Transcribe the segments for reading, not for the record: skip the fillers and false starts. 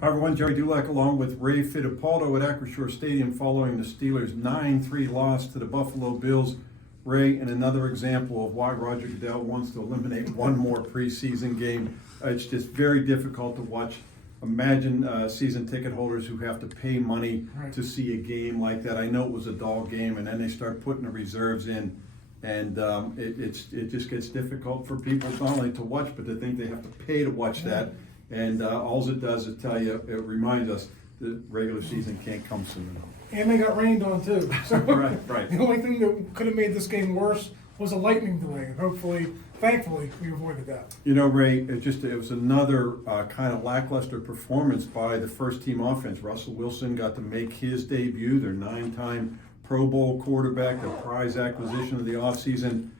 Hi everyone, Gerry Dulac along with Ray Fittipaldo at Acrisure Stadium following the Steelers' 9-3 loss to the Buffalo Bills. Ray, and another example of why Roger Goodell wants to eliminate one more preseason game. It's just very difficult to watch. Imagine season ticket holders who have to pay money to see a game like that. I know it was a dog game, and then they start putting the reserves in, and it just gets difficult for people not only to watch, but to think they have to pay to watch that. And all it does is tell you, it reminds us that regular season can't come soon enough. And they got rained on too. So right. The only thing that could have made this game worse was a lightning delay. Hopefully, thankfully, we avoided that. You know, Ray, it was another kind of lackluster performance by the first team offense. Russell Wilson got to make his debut, their 9-time Pro Bowl quarterback, their prize acquisition of the offseason.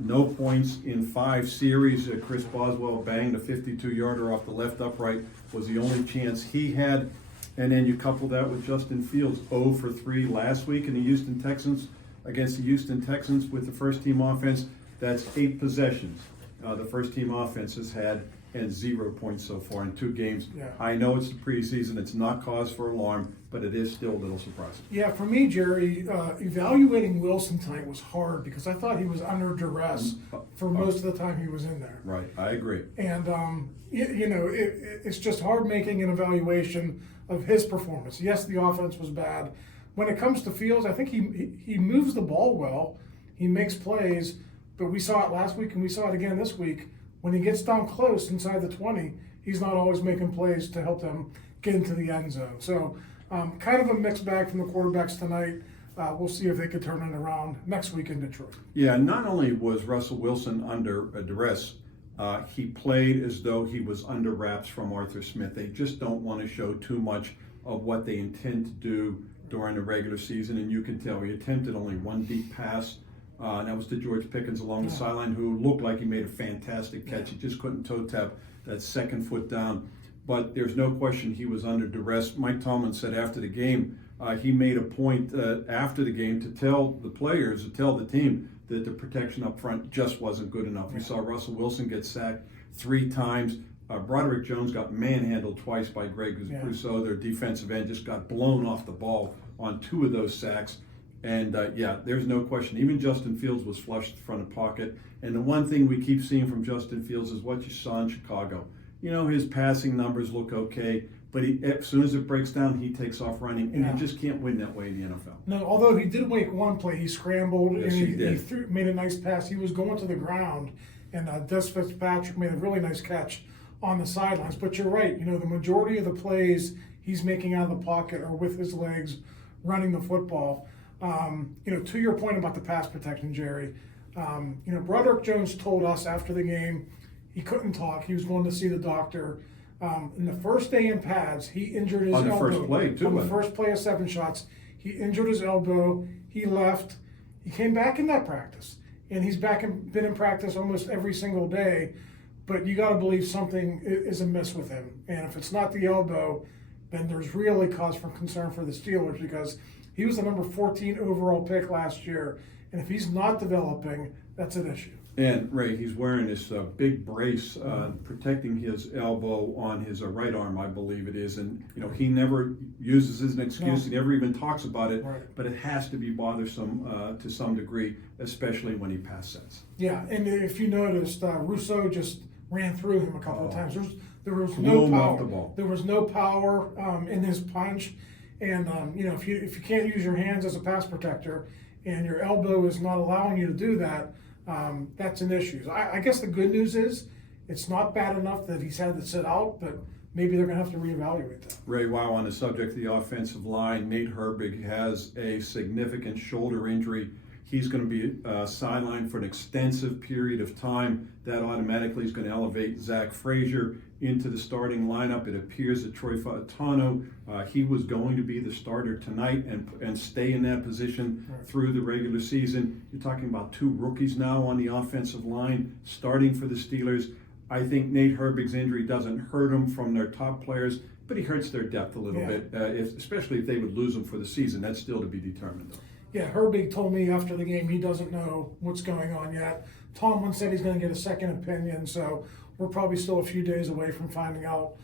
No points in 5 series. Chris Boswell banged a 52-yarder off the left upright, was the only chance he had. And then you couple that with Justin Fields, 0 for 3 last week in the Houston Texans against the Houston Texans with the first team offense. That's 8 possessions the first team offense has had, and 0 points so far in 2 games. Yeah. I know it's the preseason, it's not cause for alarm, but it is still a little surprising. Yeah, for me, Gerry, evaluating Wilson tonight was hard because I thought he was under duress for most of the time he was in there. Right, I agree. And, it's just hard making an evaluation of his performance. Yes, the offense was bad. When it comes to Fields, I think he moves the ball well. He makes plays, but we saw it last week and we saw it again this week. When he gets down close inside the 20, he's not always making plays to help them get into the end zone. So kind of a mixed bag from the quarterbacks tonight. We'll see if they could turn it around next week in Detroit. Yeah, not only was Russell Wilson under duress, he played as though he was under wraps from Arthur Smith. They just don't want to show too much of what they intend to do during the regular season, and you can tell he attempted only 1 deep pass. And that was to George Pickens along the sideline, who looked like he made a fantastic catch. He just couldn't toe tap that second foot down. But there's no question he was under duress. Mike Tomlin said after the game, he made a point after the game to tell the players, to tell the team that the protection up front just wasn't good enough. We saw Russell Wilson get sacked 3 times. Broderick Jones got manhandled twice by Greg Rousseau. Their defensive end just got blown off the ball on 2 of those sacks. And there's no question. Even Justin Fields was flushed from the pocket. And the one thing we keep seeing from Justin Fields is what you saw in Chicago. You know, his passing numbers look okay, but as soon as it breaks down, he takes off running, and you just can't win that way in the NFL. No, although he did make one play, he scrambled yes, and he made a nice pass. He was going to the ground, and Des Fitzpatrick made a really nice catch on the sidelines. But you're right. You know, the majority of the plays he's making out of the pocket are with his legs, running the football. To your point about the pass protection, Gerry, Broderick Jones told us after the game he couldn't talk. He was going to see the doctor. In the first day in pads, he injured his elbow. On the first play, too. On the first play of 7 shots, he injured his elbow. He left. He came back in that practice, and he's been in practice almost every single day. But you got to believe something is amiss with him. And if it's not the elbow, then there's really cause for concern for the Steelers, because he was the number 14 overall pick last year, and if he's not developing, that's an issue. And Ray, he's wearing this big brace protecting his elbow on his right arm, I believe it is. And he never uses it as an excuse. He never even talks about it. Right. But it has to be bothersome to some degree, especially when he pass sets. Yeah, and if you noticed, Rousseau just ran through him a couple of times. There was no power. Off the ball. There was no power in his punch. And if you can't use your hands as a pass protector, and your elbow is not allowing you to do that, that's an issue. I guess the good news is it's not bad enough that he's had to sit out, but maybe they're going to have to reevaluate that. Ray, while on the subject of the offensive line, Nate Herbig has a significant shoulder injury. He's going to be sidelined for an extensive period of time. That automatically is going to elevate Zach Frazier into the starting lineup. It appears that Troy Fautano, he was going to be the starter tonight and stay in that position through the regular season. You're talking about 2 rookies now on the offensive line starting for the Steelers. I think Nate Herbig's injury doesn't hurt them from their top players, but he hurts their depth a little bit, especially if they would lose them for the season. That's still to be determined, though. Yeah, Herbig told me after the game he doesn't know what's going on yet. Tomlin said he's going to get a second opinion, so we're probably still a few days away from finding out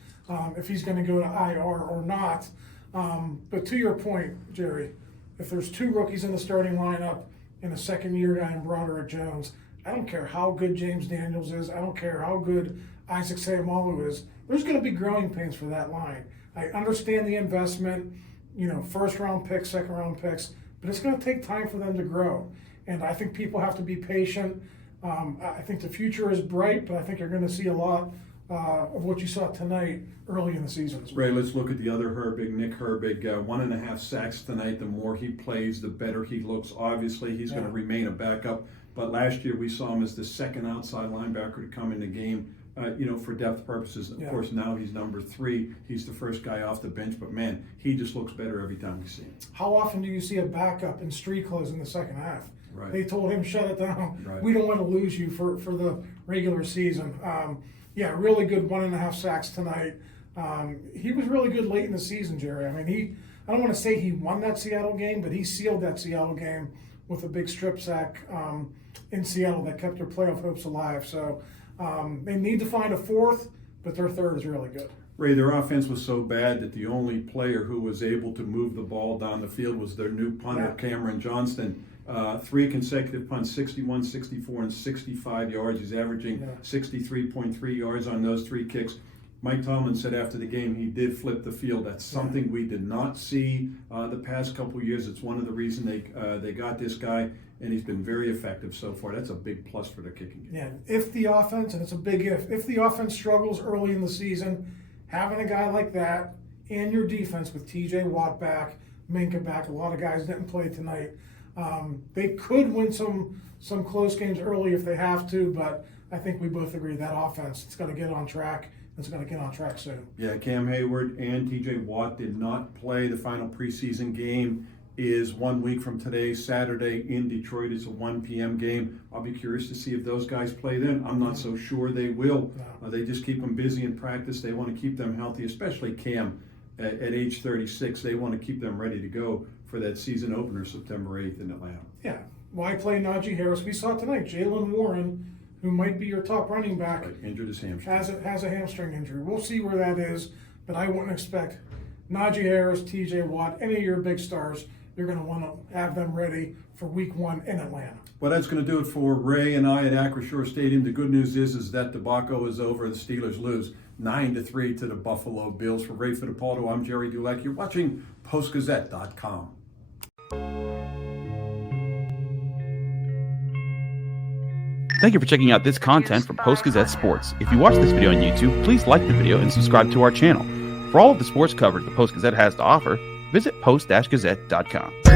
if he's going to go to IR or not. But to your point, Gerry, if there's 2 rookies in the starting lineup and a second-year guy in Broderick Jones, I don't care how good James Daniels is. I don't care how good Isaac Seumalo is. There's going to be growing pains for that line. I understand the investment, first-round picks, second-round picks, but it's going to take time for them to grow. And I think people have to be patient. I think the future is bright, but I think you're going to see a lot of what you saw tonight early in the season. Ray, let's look at the other Herbig, Nate Herbig. 1.5 sacks tonight. The more he plays, the better he looks. Obviously, he's going to remain a backup. But last year, we saw him as the second outside linebacker to come in the game, for depth purposes. Of course, now he's number 3. He's the first guy off the bench. But, man, he just looks better every time we see him. How often do you see a backup in street clothes in the second half? Right. They told him, shut it down. Right. We don't want to lose you for the regular season. Really good 1.5 sacks tonight. He was really good late in the season, Gerry. I mean, I don't want to say he won that Seattle game, but he sealed that Seattle game with a big strip sack in Seattle that kept their playoff hopes alive. So they need to find a 4th, but their 3rd is really good. Ray, their offense was so bad that the only player who was able to move the ball down the field was their new punter, Cameron Johnston. 3 consecutive punts, 61, 64, and 65 yards. He's averaging 63.3 yards on those 3 kicks. Mike Tomlin said after the game he did flip the field. That's something we did not see the past couple of years. It's one of the reasons they got this guy, and he's been very effective so far. That's a big plus for their kicking game. Yeah, if the offense, and it's a big if the offense struggles early in the season, having a guy like that and your defense with TJ Watt back, Minka back, a lot of guys didn't play tonight. They could win some close games early if they have to, but I think we both agree that offense, it's got to get on track. It's going to get on track soon. Yeah, Cam Hayward and TJ Watt did not play. The final preseason game is 1 week from today, Saturday in Detroit. It's a 1 p.m. game. I'll be curious to see if those guys play then. I'm not so sure they will. No. They just keep them busy in practice. They want to keep them healthy, especially Cam at age 36. They want to keep them ready to go for that season opener September 8th in Atlanta. Yeah. Why play Najee Harris? We saw tonight Jaylen Warren, who might be your top running back, injured his hamstring. has a hamstring injury. We'll see where that is, but I wouldn't expect Najee Harris, TJ Watt, any of your big stars. You're going to want to have them ready for week 1 in Atlanta. Well, that's going to do it for Ray and I at Acrisure Stadium. The good news is that debacle is over. The Steelers lose 9-3 to the Buffalo Bills. For Ray Fittipaldo, I'm Gerry Dulac. You're watching Post-Gazette.com. Thank you for checking out this content from Post-Gazette Sports. If you watch this video on YouTube, please like the video and subscribe to our channel. For all of the sports coverage the Post-Gazette has to offer, visit post-gazette.com.